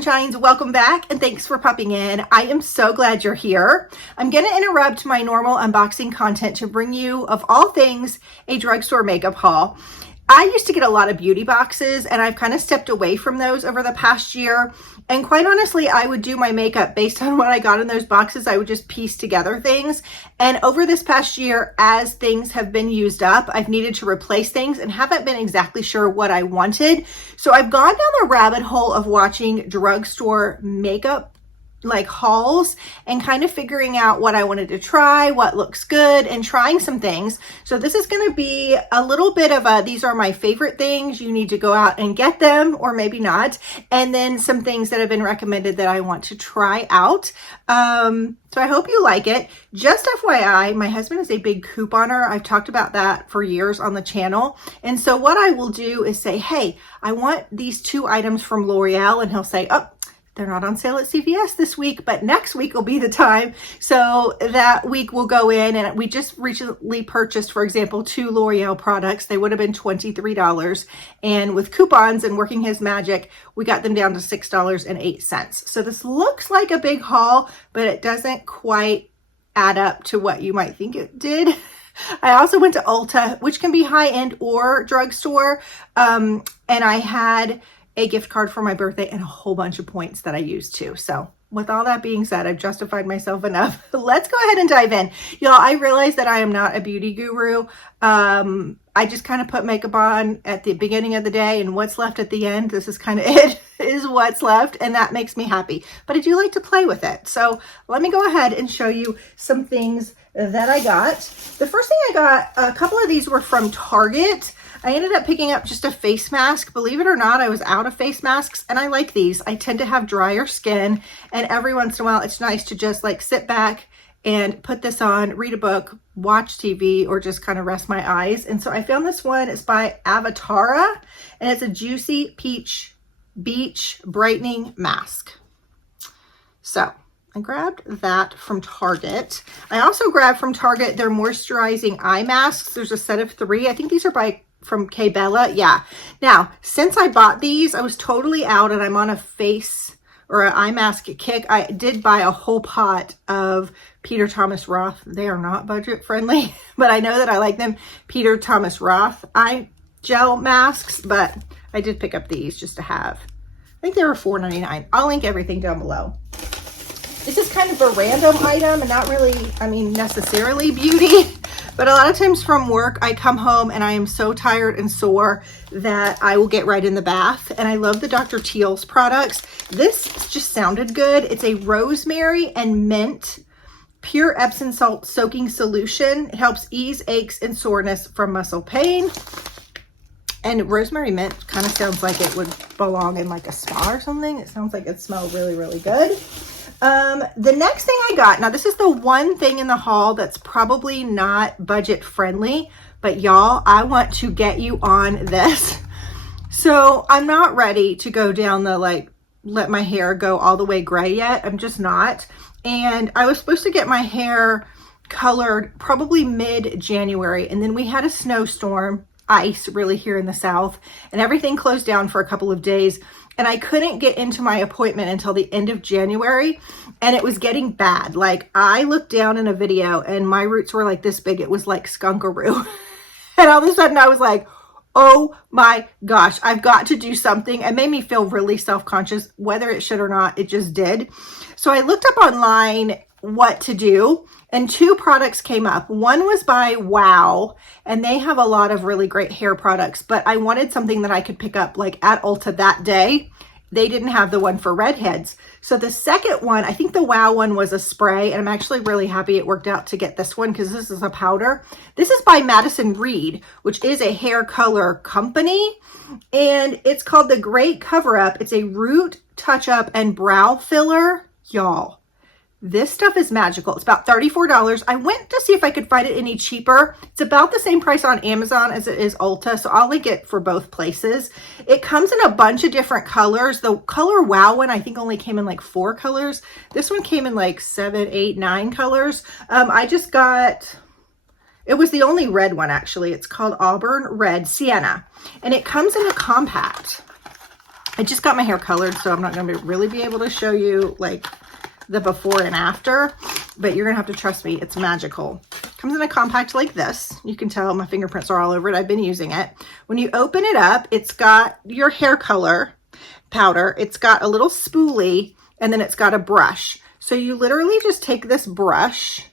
Sunshines, welcome back and thanks for popping in. I am so glad you're here. I'm going to interrupt my normal unboxing content to bring you, of all things, a drugstore makeup haul. I used to get a lot of beauty boxes and I've kind of stepped away from those over the past year. And quite honestly, I would do my makeup based on what I got in those boxes. I would just piece together things. And over this past year, as things have been used up, I've needed to replace things and haven't been exactly sure what I wanted. So I've gone down the rabbit hole of watching drugstore makeup hauls and kind of figuring out what I wanted to try, what looks good, and trying some things. So this is going to be a little bit of a, these are my favorite things. You need to go out and get them, or maybe not. And then some things that have been recommended that I want to try out. So I hope you like it. Just FYI, my husband is a big couponer. I've talked about that for years on the channel. And so what I will do is say, hey, I want these 2 items from L'Oreal. And he'll say, oh, they're not on sale at CVS this week, but next week will be the time. So that week we'll go in, and we just recently purchased, for example, 2 L'Oreal products. They would have been $23. And with coupons and working his magic, we got them down to $6.08. So this looks like a big haul, but it doesn't quite add up to what you might think it did. I also went to Ulta, which can be high-end or drugstore. And I had a gift card for my birthday and a whole bunch of points that I used too. So with all that being said, I've justified myself enough. Let's go ahead and dive in. Y'all, I realize that I am not a beauty guru. I just kind of put makeup on at the beginning of the day, and what's left at the end, this is kind of it, is what's left, and that makes me happy. But I do like to play with it. So let me go ahead and show you some things that I got. The first thing I got, a couple of these were from Target. I ended up picking up just a face mask. Believe it or not, I was out of face masks, and I like these. I tend to have drier skin, and every once in a while, it's nice to just sit back and put this on, read a book, watch TV, or just kind of rest my eyes. And so I found this one. It's by Avatara, and it's a Juicy Peach Beach Brightening Mask. So I grabbed that from Target. I also grabbed from Target their moisturizing eye masks. There's a set of 3. I think these are from K Bella. Yeah. Now, since I bought these, I was totally out and I'm on a face or an eye mask kick. I did buy a whole pot of Peter Thomas Roth. They are not budget friendly, but I know that I like them. Peter Thomas Roth eye gel masks, but I did pick up these just to have. I think they were $4.99. I'll link everything down below. This is kind of a random item and not really, necessarily beauty. But a lot of times from work, I come home and I am so tired and sore that I will get right in the bath. And I love the Dr. Teal's products. This just sounded good. It's a rosemary and mint pure Epsom salt soaking solution. It helps ease aches and soreness from muscle pain. And rosemary mint kind of sounds like it would belong in a spa or something. It sounds like it smells really, really good. The next thing I got, now this is the one thing in the haul that's probably not budget friendly, but y'all, I want to get you on this. So I'm not ready to go down the let my hair go all the way gray yet. I'm just not. And I was supposed to get my hair colored probably mid-January, and then we had a snowstorm, ice really here in the South, and everything closed down for a couple of days. And I couldn't get into my appointment until the end of January, and it was getting bad. I looked down in a video and my roots were this big. It was like skunkaroo. And all of a sudden I was like, oh my gosh, I've got to do something. It made me feel really self-conscious, whether it should or not, it just did. So I looked up online what to do, and 2 products came up. One was by Wow, and they have a lot of really great hair products, but I wanted something that I could pick up at Ulta that day. They didn't have the one for redheads. So the second one, I think the Wow one was a spray, and I'm actually really happy it worked out to get this one because this is a powder. This is by Madison Reed, which is a hair color company, and it's called the Great Cover Up. It's a root touch up and brow filler. Y'all, this stuff is magical. It's about $34. I went to see if I could find it any cheaper. It's about the same price on Amazon as it is Ulta, so I'll link it for both places. It comes in a bunch of different colors. The color Wow one, I think, only came in 4 colors. This one came in 7, 8, 9 colors. I just got, it was the only red one actually. It's called Auburn Red Sienna, and it comes in a compact. I just got my hair colored, so I'm not going to really be able to show you like the before and after, but you're going to have to trust me. It's magical. Comes in a compact like this. You can tell my fingerprints are all over it. I've been using it. When you open it up, it's got your hair color powder. It's got a little spoolie, and then it's got a brush. So you literally just take this brush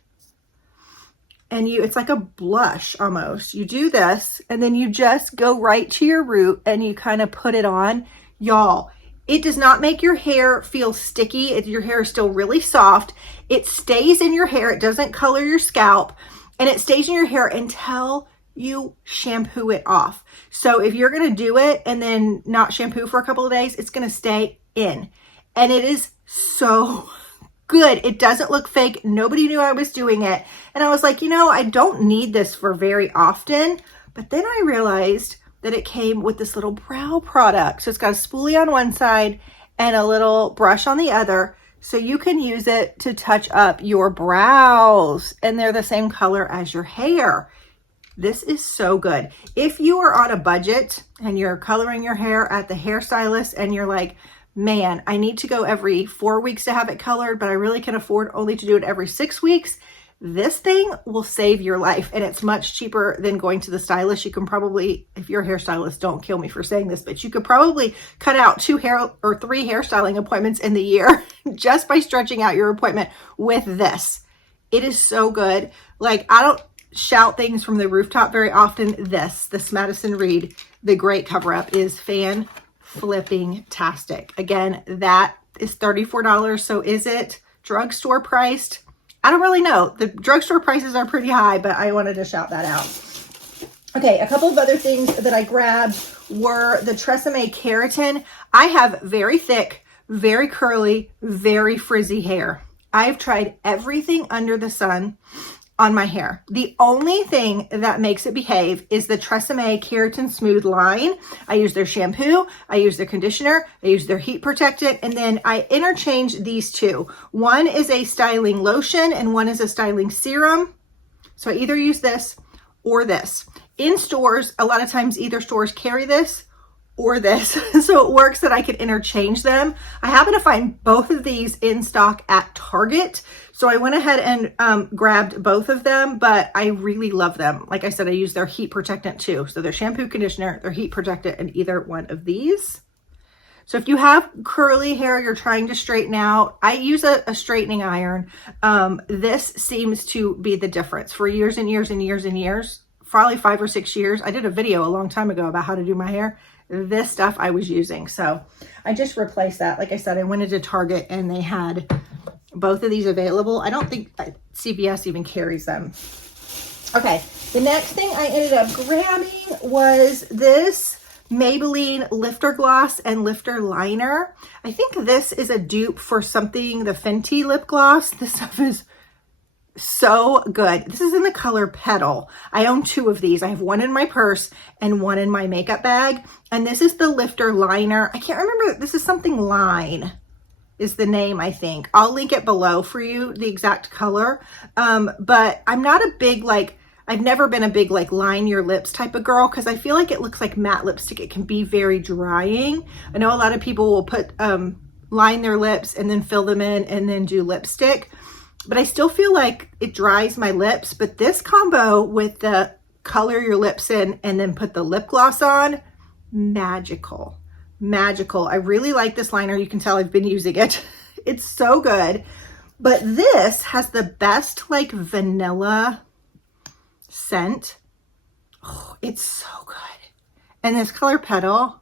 and it's like a blush almost. You do this, and then you just go right to your root and you kind of put it on. Y'all, it does not make your hair feel sticky. Your hair is still really soft. It stays in your hair. It doesn't color your scalp, and it stays in your hair until you shampoo it off. So if you're going to do it and then not shampoo for a couple of days, it's going to stay in, and it is so good. It doesn't look fake. Nobody knew I was doing it. And I was like, you know, I don't need this for very often. But then I realized that it came with this little brow product. So it's got a spoolie on one side and a little brush on the other. So you can use it to touch up your brows, and they're the same color as your hair. This is so good. If you are on a budget and you're coloring your hair at the hairstylist and you're like, man, I need to go every 4 weeks to have it colored, but I really can afford only to do it every 6 weeks, this thing will save your life, and it's much cheaper than going to the stylist. You can probably, if you're a hairstylist, don't kill me for saying this, but you could probably cut out 2 or 3 hairstyling appointments in the year just by stretching out your appointment with this. It is so good. Like, I don't shout things from the rooftop very often. This Madison Reed, the great cover-up, is flipping-tastic. Again, that is $34. So is it drugstore priced? I don't really know. The drugstore prices are pretty high, but I wanted to shout that out. Okay, a couple of other things that I grabbed were the Tresemme Keratin. I have very thick, very curly, very frizzy hair. I've tried everything under the sun on my hair. The only thing that makes it behave is the Tresemme Keratin Smooth line. I use their shampoo, I use their conditioner, I use their heat protectant, and then I interchange these two. One is a styling lotion and one is a styling serum. So I either use this or this. In stores, a lot of times either stores carry this or this. So it works that I could interchange them. I happen to find both of these in stock at Target. So I went ahead and grabbed both of them, but I really love them. Like I said, I use their heat protectant too. So their shampoo, conditioner, their heat protectant, and either one of these. So if you have curly hair you're trying to straighten out, I use a straightening iron. This seems to be the difference. For years and years and years and years, probably 5 or 6 years, I did a video a long time ago about how to do my hair. This stuff I was using. So I just replaced that. Like I said, I went into Target and they had both of these available. I don't think CVS even carries them. Okay, the next thing I ended up grabbing was this Maybelline Lifter Gloss and Lifter Liner. I think this is a dupe for something, the Fenty lip gloss. This stuff is so good. This is in the color Petal. I own 2 of these. I have one in my purse and one in my makeup bag. And this is the Lifter Liner. I can't remember. This is something Line is the name, I think. I'll link it below for you, the exact color. But I'm not a big, I've never been a big, line your lips type of girl, because I feel like it looks like matte lipstick. It can be very drying. I know a lot of people will put, line their lips and then fill them in and then do lipstick. But I still feel like it dries my lips. But this combo with the color your lips in and then put the lip gloss on, magical. Magical. I really like this liner. You can tell I've been using it. It's so good. But this has the best vanilla scent. Oh, it's so good. And this color Petal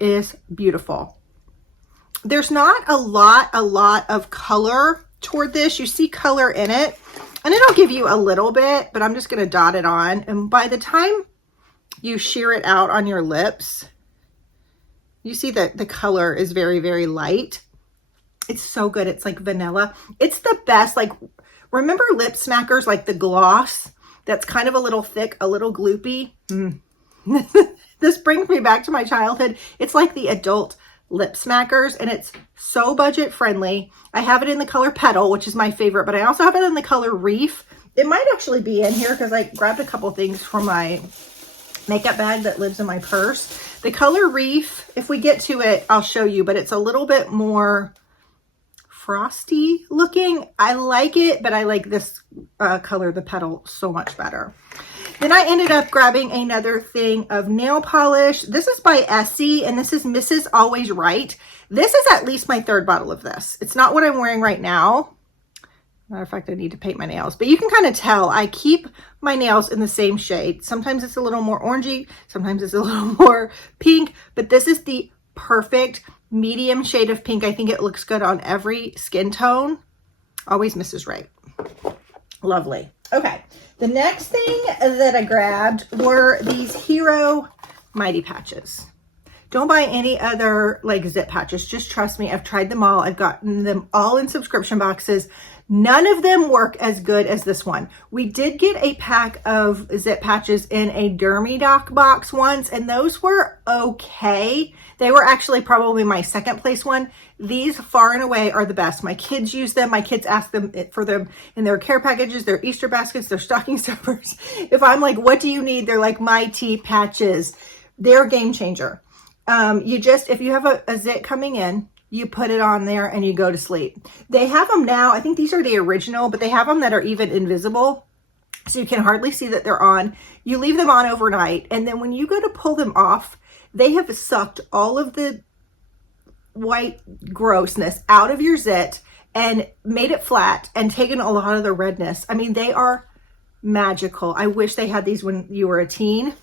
is beautiful. There's not a lot of color toward this. You see color in it, and it'll give you a little bit, but I'm just going to dot it on. And by the time you shear it out on your lips, you see that the color is very, very light. It's so good. It's like vanilla. It's the best. Remember lip smackers, like the gloss that's kind of a little thick, a little gloopy? This brings me back to my childhood. It's like the adult lip smackers, and it's so budget friendly. I have it in the color Petal, which is my favorite, but I also have it in the color Reef. It might actually be in here because I grabbed a couple things from my makeup bag that lives in my purse. The color Reef, if we get to it, I'll show you, but it's a little bit more frosty looking. I like it, but I like this color, the petal, so much better. Then I ended up grabbing another thing of nail polish. This is by Essie, and this is Mrs. Always Right. This is at least my third bottle of this. It's not what I'm wearing right now. Matter of fact, I need to paint my nails, but you can kind of tell I keep my nails in the same shade. Sometimes it's a little more orangey, sometimes it's a little more pink, but this is the perfect medium shade of pink. I think it looks good on every skin tone. Always Mrs. Right. Lovely. Okay. The next thing that I grabbed were these Hero Mighty Patches. Don't buy any other like zip patches. Just trust me. I've tried them all. I've gotten them all in subscription boxes. None of them work as good as this one. We did get a pack of zip patches in a DermiDoc box once, and those were okay. They were actually probably my second place one. These far and away are the best. My kids use them. My kids ask them for them in their care packages, their Easter baskets, their stocking stuffers. If I'm like, what do you need? They're like, Mighty Patches. They're a game changer. If you have a zit coming in, you put it on there and you go to sleep. They have them now. I think these are the original, but they have them that are even invisible. So you can hardly see that they're on. You leave them on overnight. And then when you go to pull them off, they have sucked all of the white grossness out of your zit and made it flat and taken a lot of the redness. I mean, they are magical. I wish they had these when you were a teen.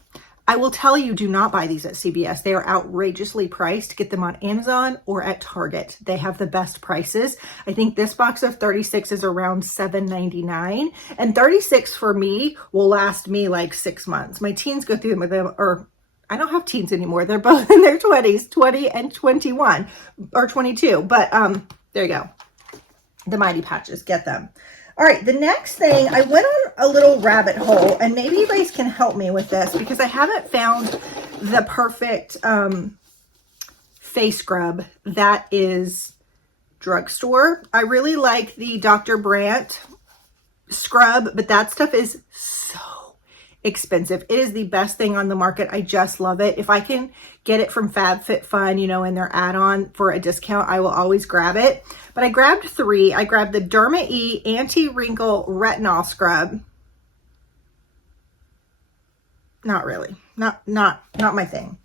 I will tell you, do not buy these at CVS. They are outrageously priced. Get them on Amazon or at Target. They have the best prices. I think this box of 36 is around $7.99. And 36 for me will last me like 6 months. My teens go through them, or I don't have teens anymore. They're both in their 20s, 20 and 21 or 22. But there you go. The Mighty Patches, get them. All right, the next thing, I went on a little rabbit hole, and maybe you guys can help me with this because I haven't found the perfect face scrub that is Drugstore. I really like the Dr. Brandt scrub, but that stuff is so expensive. It is the best thing on the market. I just love it. If I can get it from FabFitFun, you know, in their add-on for a discount, I will always grab it. But I grabbed 3. I grabbed the Derma E Anti-Wrinkle Retinol Scrub. Not really. Not my thing.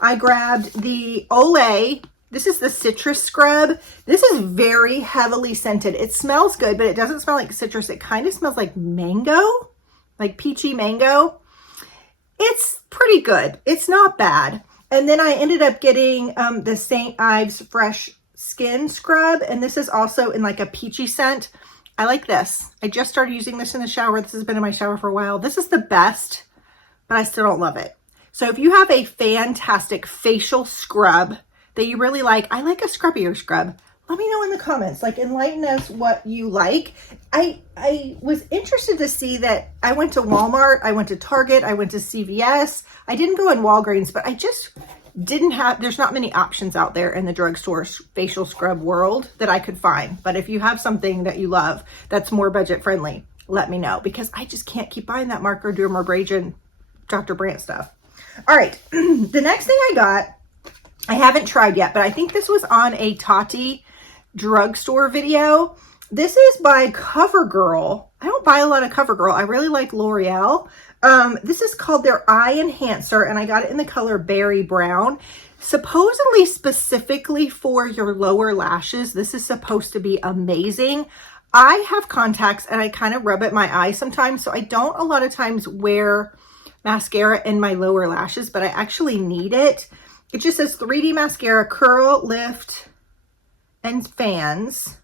I grabbed the Olay. This is the Citrus Scrub. This is very heavily scented. It smells good, but it doesn't smell like citrus. It kind of smells like mango, like peachy mango. It's pretty good. It's not bad. And then I ended up getting the St. Ives Fresh Skin Scrub, and this is also in like a peachy scent. I like this. I just started using this in the shower. This has been in my shower for a while. This is the best, but I still don't love it. So if you have a fantastic facial scrub that you really like, I like a scrubbier scrub. Let me know in the comments, like enlighten us what you like. I was interested to see that I went to Walmart, I went to Target, I went to CVS. I didn't go in Walgreens, but I just didn't have, there's not many options out there in the drugstore facial scrub world that I could find. But if you have something that you love that's more budget friendly, let me know, because I just can't keep buying that Marker Dermabrasion Dr. Brandt stuff. All right, the next thing I got, I haven't tried yet, but I think this was on a Tati drugstore video. This is by CoverGirl. I don't buy a lot of CoverGirl. I really like L'Oreal. This is called their Eye Enhancer, and I got it in the color Berry Brown. Supposedly specifically for your lower lashes, this is supposed to be amazing. I have contacts and I kind of rub at my eyes sometimes, so I don't a lot of times wear mascara in my lower lashes, but I actually need it. It just says 3D mascara, curl, lift, and fans.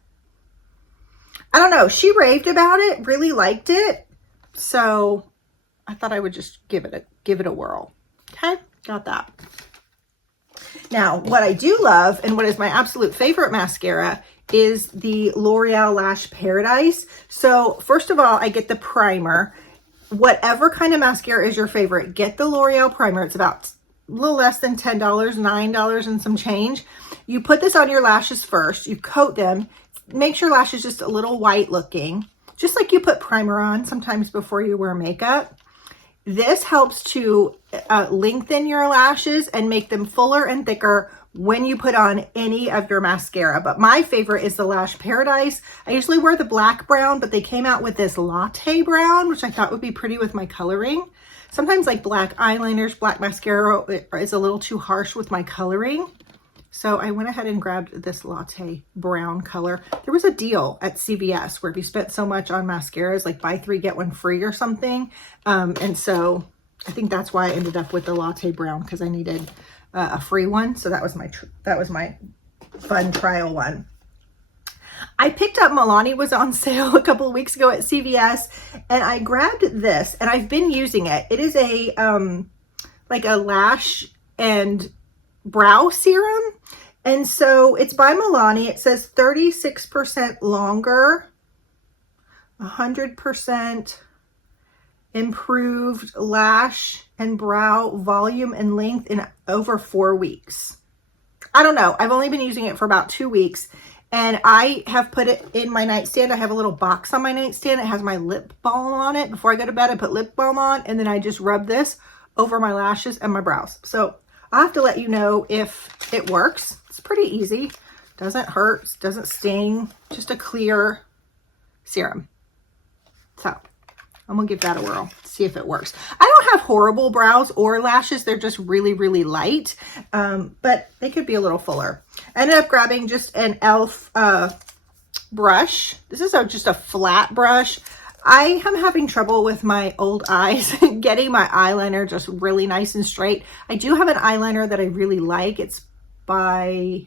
I don't know. She raved about it, really liked it. So I thought I would just give it a whirl. Okay, got that. Now, what I do love and what is my absolute favorite mascara is the L'Oreal Lash Paradise. So first of all, I get the primer. Whatever kind of mascara is your favorite, get the L'Oreal primer. It's about a little less than $10, $9 and some change. You put this on your lashes first. You coat them. Makes your lashes just a little white looking, just like you put primer on sometimes before you wear makeup. This helps to lengthen your lashes and make them fuller and thicker when you put on any of your mascara. But my favorite is the Lash Paradise. I usually wear the black brown, but they came out with this latte brown, which I thought would be pretty with my coloring. Sometimes like black eyeliners, black mascara is a little too harsh with my coloring. So I went ahead and grabbed this latte brown color. There was a deal at CVS where if you spent so much on mascaras, like buy 3, get 1 free or something. And so I think that's why I ended up with the latte brown, because I needed a free one. So that was my fun trial one. I picked up Milani was on sale a couple of weeks ago at CVS, and I grabbed this, and I've been using it. It is a like a lash and brow serum. And so it's by Milani. It says 36% longer, 100% improved lash and brow volume and length in over 4 weeks. I don't know. I've only been using it for about 2 weeks, and I have put it in my nightstand. I have a little box on my nightstand. It has my lip balm on it. Before I go to bed, I put lip balm on, and then I just rub this over my lashes and my brows. So I'll have to let you know if it works. It's pretty easy. Doesn't hurt, doesn't sting, just a clear serum. So I'm gonna give that a whirl, see if it works. I don't have horrible brows or lashes. They're just really, really light, but they could be a little fuller. I ended up grabbing just an e.l.f. brush. This is just a flat brush. I am having trouble with my old eyes getting my eyeliner just really nice and straight. I do have an eyeliner that I really like. It's by,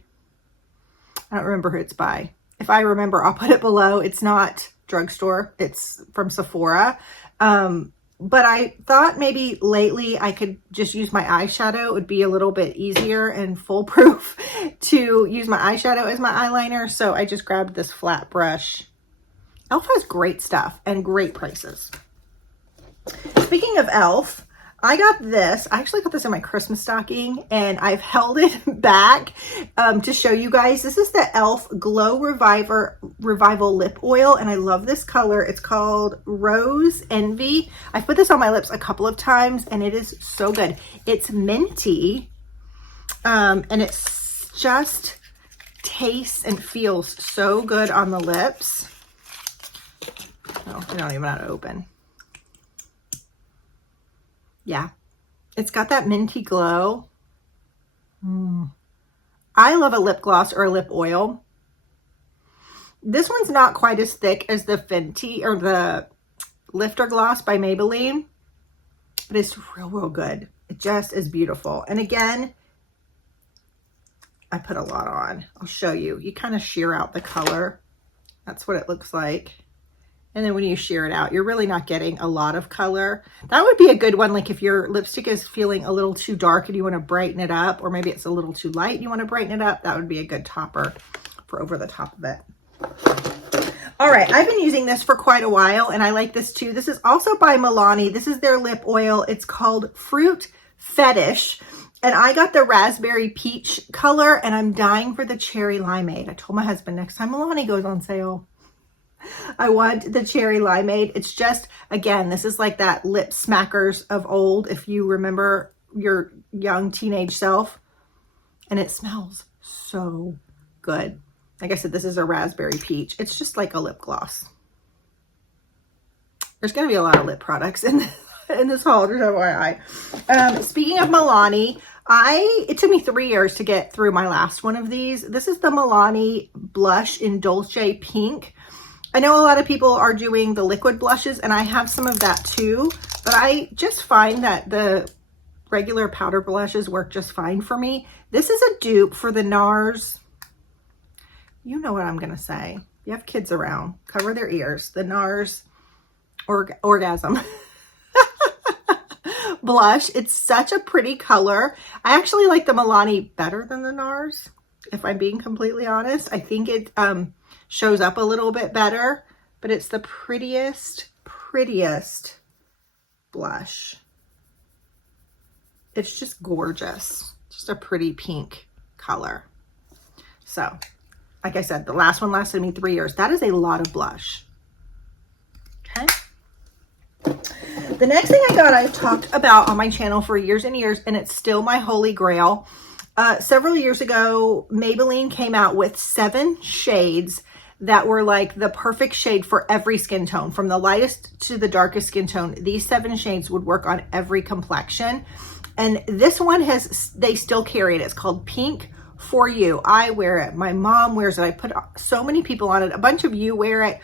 I don't remember who it's by. If I remember, I'll put it below. It's not Drugstore. It's from Sephora. But I thought maybe lately I could just use my eyeshadow. It would be a little bit easier and foolproof to use my eyeshadow as my eyeliner. So I just grabbed this flat brush. e.l.f. has great stuff and great prices. Speaking of e.l.f., I got this. I actually got this in my Christmas stocking, and I've held it back to show you guys. This is the e.l.f. Glow Revival Lip Oil, and I love this color. It's called Rose Envy. I've put this on my lips a couple of times, and it is so good. It's minty, and it's just tastes and feels so good on the lips. Oh, I don't even know how to open. Yeah, it's got that minty glow. I love a lip gloss or a lip oil. This one's not quite as thick as the Fenty or the Lifter Gloss by Maybelline, but it's real, real good. It just is beautiful. And again, I put a lot on. I'll show you. You kind of sheer out the color. That's what it looks like. And then when you sheer it out, you're really not getting a lot of color. That would be a good one, like if your lipstick is feeling a little too dark and you want to brighten it up, or maybe it's a little too light and you want to brighten it up, that would be a good topper for over the top of it. All right, I've been using this for quite a while, and I like this too. This is also by Milani. This is their lip oil. It's called Fruit Fetish. And I got the raspberry peach color, and I'm dying for the cherry limeade. I told my husband next time Milani goes on sale, I want the cherry limeade. It's just, again, this is like that lip smackers of old, if you remember your young teenage self. And it smells so good. Like I said, this is a raspberry peach. It's just like a lip gloss. There's going to be a lot of lip products in this haul, just FYI. Speaking of Milani, it took me 3 years to get through my last one of these. This is the Milani Blush in Dolce Pink. I know a lot of people are doing the liquid blushes, and I have some of that too, but I just find that the regular powder blushes work just fine for me. This is a dupe for the NARS. You know what I'm going to say. You have kids around, cover their ears. The NARS Orgasm blush. It's such a pretty color. I actually like the Milani better than the NARS, if I'm being completely honest. I think it shows up a little bit better, but it's the prettiest blush. It's just gorgeous. Just a pretty pink color. So, like I said, the last one lasted me 3 years. That is a lot of blush. Okay. The next thing I got, I've talked about on my channel for years and years, and it's still my holy grail. Several years ago, Maybelline came out with 7 shades that were like the perfect shade for every skin tone, from the lightest to the darkest skin tone. These 7 shades would work on every complexion. And this one they still carry it. It's called Pink For You. I wear it. My mom wears it. I put so many people on it. A bunch of you wear it.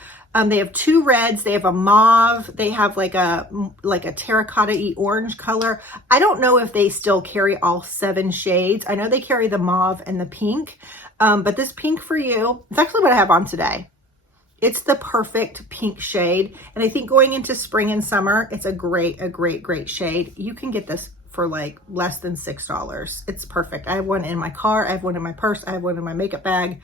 They have 2 reds. They have a mauve. They have like a terracotta-y orange color. I don't know if they still carry all 7 shades. I know they carry the mauve and the pink. But this Pink For You, it's actually what I have on today. It's the perfect pink shade. And I think going into spring and summer, it's a great shade. You can get this for like less than $6. It's perfect. I have one in my car. I have one in my purse. I have one in my makeup bag.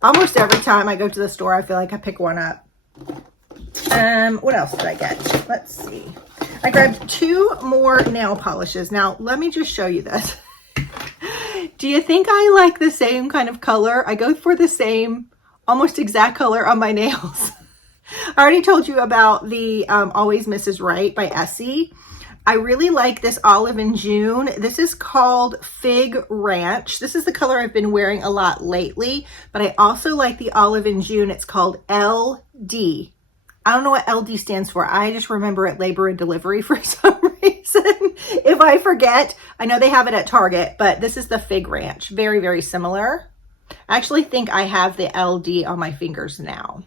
Almost every time I go to the store, I feel like I pick one up. What else did I get? Let's see. I grabbed 2 more nail polishes. Now, let me just show you this. Do you think I like the same kind of color? I go for the same, almost exact color on my nails. I already told you about the Always Mrs. Right by Essie. I really like this Olive in June. This is called Fig Ranch. This is the color I've been wearing a lot lately, but I also like the Olive in June. It's called LD. I don't know what LD stands for. I just remember it labor and delivery for some reason. If I forget, I know they have it at Target, but this is the Fig Ranch. Very, very similar. I actually think I have the LD on my fingers now.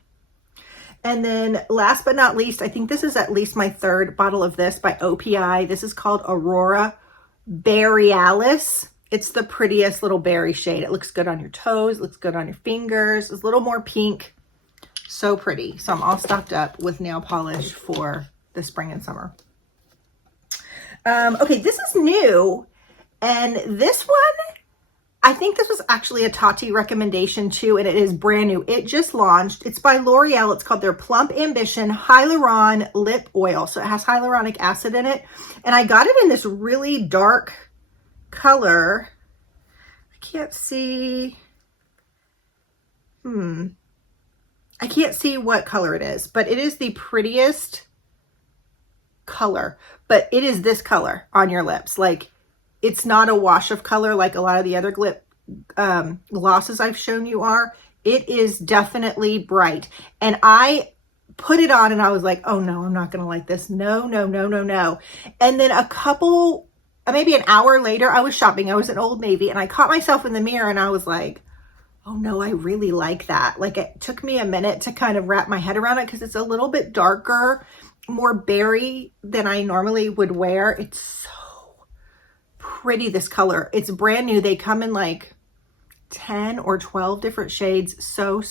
And then last but not least, I think this is at least my 3rd bottle of this by OPI. This is called Aurora Borealis. It's the prettiest little berry shade. It looks good on your toes. It looks good on your fingers. It's a little more pink. So pretty. So I'm all stocked up with nail polish for the spring and summer. Okay, this is new. And this one, I think this was actually a Tati recommendation too, and it is brand new. It just launched. It's by L'Oreal. It's called their Plump Ambition Hyaluron Lip Oil. So it has hyaluronic acid in it. And I got it in this really dark color. I can't see. I can't see what color it is, but it is the prettiest color. But it is this color on your lips. Like, it's not a wash of color like a lot of the other glosses I've shown you are. It is definitely bright. And I put it on and I was like, oh no, I'm not going to like this. No. And then maybe an hour later, I was shopping. I was at Old Navy and I caught myself in the mirror and I was like, oh no, I really like that. Like, it took me a minute to kind of wrap my head around it because it's a little bit darker, more berry than I normally would wear. It's so pretty, this color. It's brand new. They come in like 10 or 12 different shades. So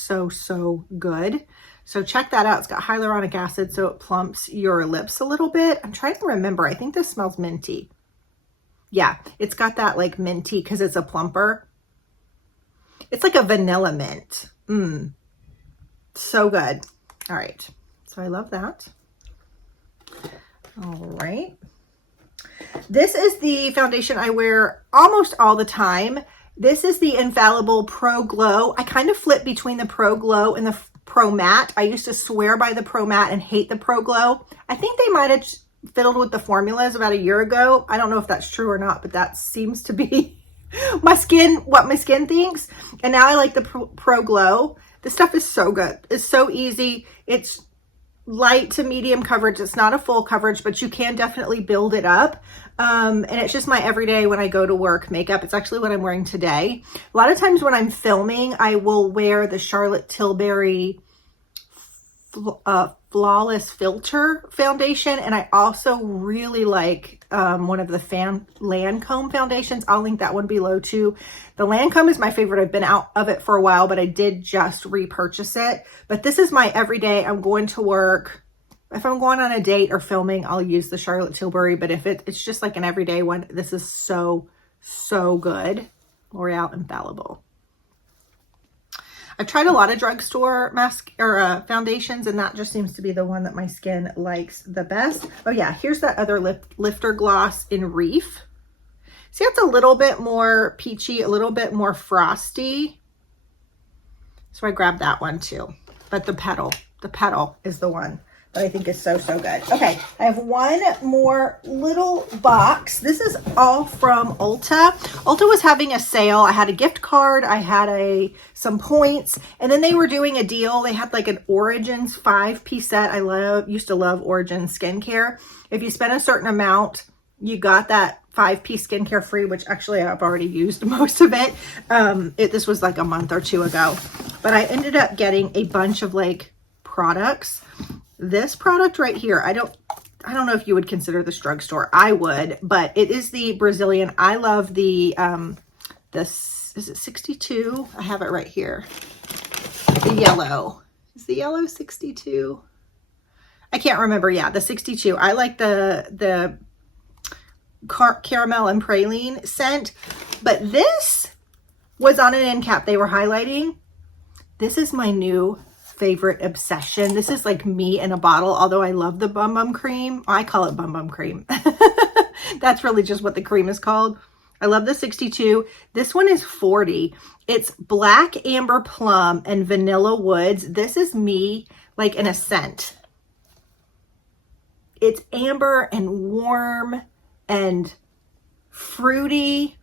good. So check that out. It's got hyaluronic acid, so it plumps your lips a little bit. I'm trying to remember. I think this smells minty. Yeah, it's got that like minty because it's a plumper. It's like a vanilla mint. So good. All right. So I love that. All right. This is the foundation I wear almost all the time. This is the Infallible Pro Glow. I kind of flip between the Pro Glow and the Pro Matte. I used to swear by the Pro Matte and hate the Pro Glow. I think they might have fiddled with the formulas about a year ago. I don't know if that's true or not, but that seems to be what my skin thinks. And now I like the Pro Glow. This stuff is so good. It's so easy. It's light to medium coverage. It's not a full coverage, but you can definitely build it up. And it's just my everyday when I go to work makeup. It's actually what I'm wearing today. A lot of times when I'm filming, I will wear the Charlotte Tilbury Flawless Filter foundation. And I also really like one of the Lancome foundations. I'll link that one below too. The Lancome is my favorite. I've been out of it for a while, but I did just repurchase it. But this is my everyday. I'm going to work. If I'm going on a date or filming, I'll use the Charlotte Tilbury. But if it's just like an everyday one, this is so good. L'Oreal Infallible. I've tried a lot of drugstore foundations, and that just seems to be the one that my skin likes the best. Oh yeah, here's that other lifter gloss in Reef. See, it's a little bit more peachy, a little bit more frosty. So I grabbed that one too. But the petal is the one that I think is so, so good. Okay, I have one more little box. This is all from Ulta. Ulta was having a sale. I had a gift card. I had some points, and then they were doing a deal. They had like an Origins 5-piece set. I used to love Origins skincare. If you spend a certain amount, you got that 5-piece skincare free, which actually I've already used most of it. This was like a month or two ago, but I ended up getting a bunch of like products. This product right here, I don't know if you would consider this drugstore. I would, but it is the Brazilian. I love the this, is it 62? I have it right here. The yellow. Is the yellow 62? I can't remember. Yeah, the 62. I like the caramel and praline scent, but this was on an end cap they were highlighting. This is my new favorite obsession. This is like me in a bottle, although I love the Bum Bum cream. I call it Bum Bum cream. That's really just what the cream is called. I love the 62. This one is 40. It's black amber plum and vanilla woods. This is me like in a scent. It's amber and warm and fruity.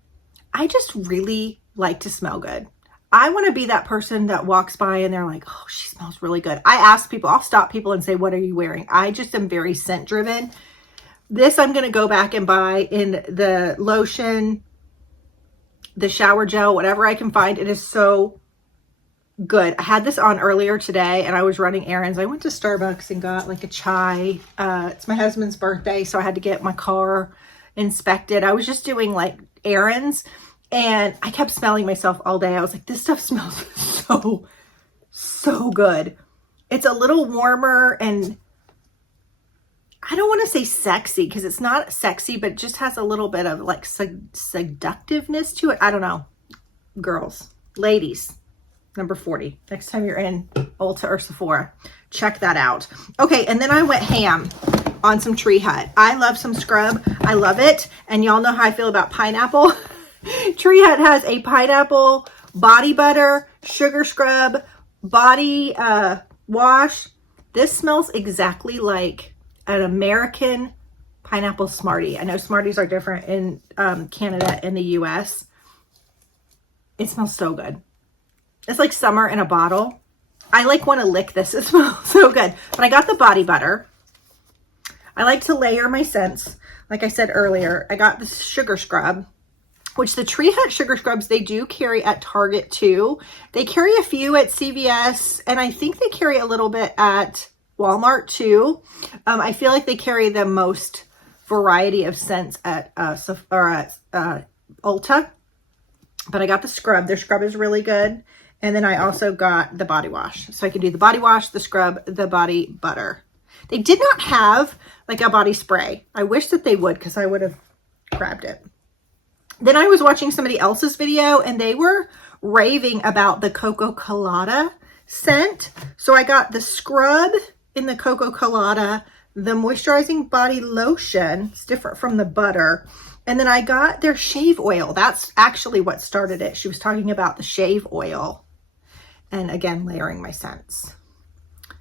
I just really like to smell good. I want to be that person that walks by and they're like, oh, she smells really good. I ask people, I'll stop people and say, what are you wearing? I just am very scent driven. This I'm going to go back and buy in the lotion, the shower gel, whatever I can find. It is so good. I had this on earlier today and I was running errands. I went to Starbucks and got like a chai. It's my husband's birthday, so I had to get my car inspected. I was just doing like errands. And I kept smelling myself all day. I was like, this stuff smells so good. It's a little warmer and I don't want to say sexy because it's not sexy, but it just has a little bit of like seductiveness to it. I don't know. Girls, ladies, number 40. Next time you're in Ulta or Sephora, check that out. Okay, and then I went ham on some Tree Hut. I love some scrub. I love it. And y'all know how I feel about pineapple. Tree Hut has a pineapple body butter, sugar scrub, body wash. This smells exactly like an American pineapple Smartie. I know Smarties are different in Canada and the US. It smells so good. It's like summer in a bottle. I like want to lick this. It smells so good. But I got the body butter. I like to layer my scents. Like I said earlier, I got this sugar scrub, which the Tree Hut sugar scrubs, they do carry at Target too. They carry a few at CVS, and I think they carry a little bit at Walmart too. I feel like they carry the most variety of scents at Ulta. But I got the scrub. Their scrub is really good. And then I also got the body wash. So I can do the body wash, the scrub, the body butter. They did not have like a body spray. I wish that they would because I would have grabbed it. Then I was watching somebody else's video and they were raving about the Coco Colada scent. So I got the scrub in the Coco Colada, the moisturizing body lotion. It's different from the butter. And then I got their shave oil. That's actually what started it. She was talking about the shave oil. And again, layering my scents.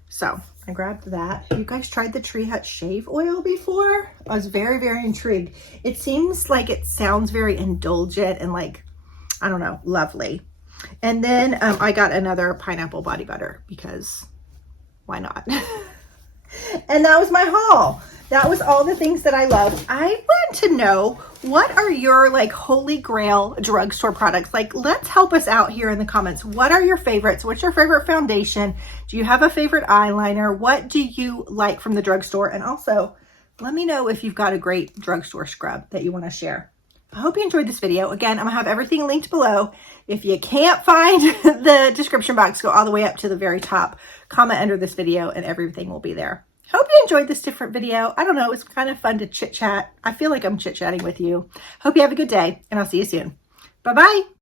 So I grabbed that. Have you guys tried the Tree Hut shave oil before? I was very, very intrigued. It seems like it sounds very indulgent and like, I don't know, lovely. And then I got another pineapple body butter because why not? And that was my haul. That was all the things that I love. I want to know, what are your like holy grail drugstore products? Like, let's help us out here in the comments. What are your favorites? What's your favorite foundation? Do you have a favorite eyeliner? What do you like from the drugstore? And also, let me know if you've got a great drugstore scrub that you want to share. I hope you enjoyed this video. Again, I'm gonna have everything linked below. If you can't find the description box, go all the way up to the very top. Comment under this video and everything will be there. Hope you enjoyed this different video. I don't know, it's kind of fun to chit chat. I feel like I'm chit chatting with you. Hope you have a good day and I'll see you soon. Bye-bye.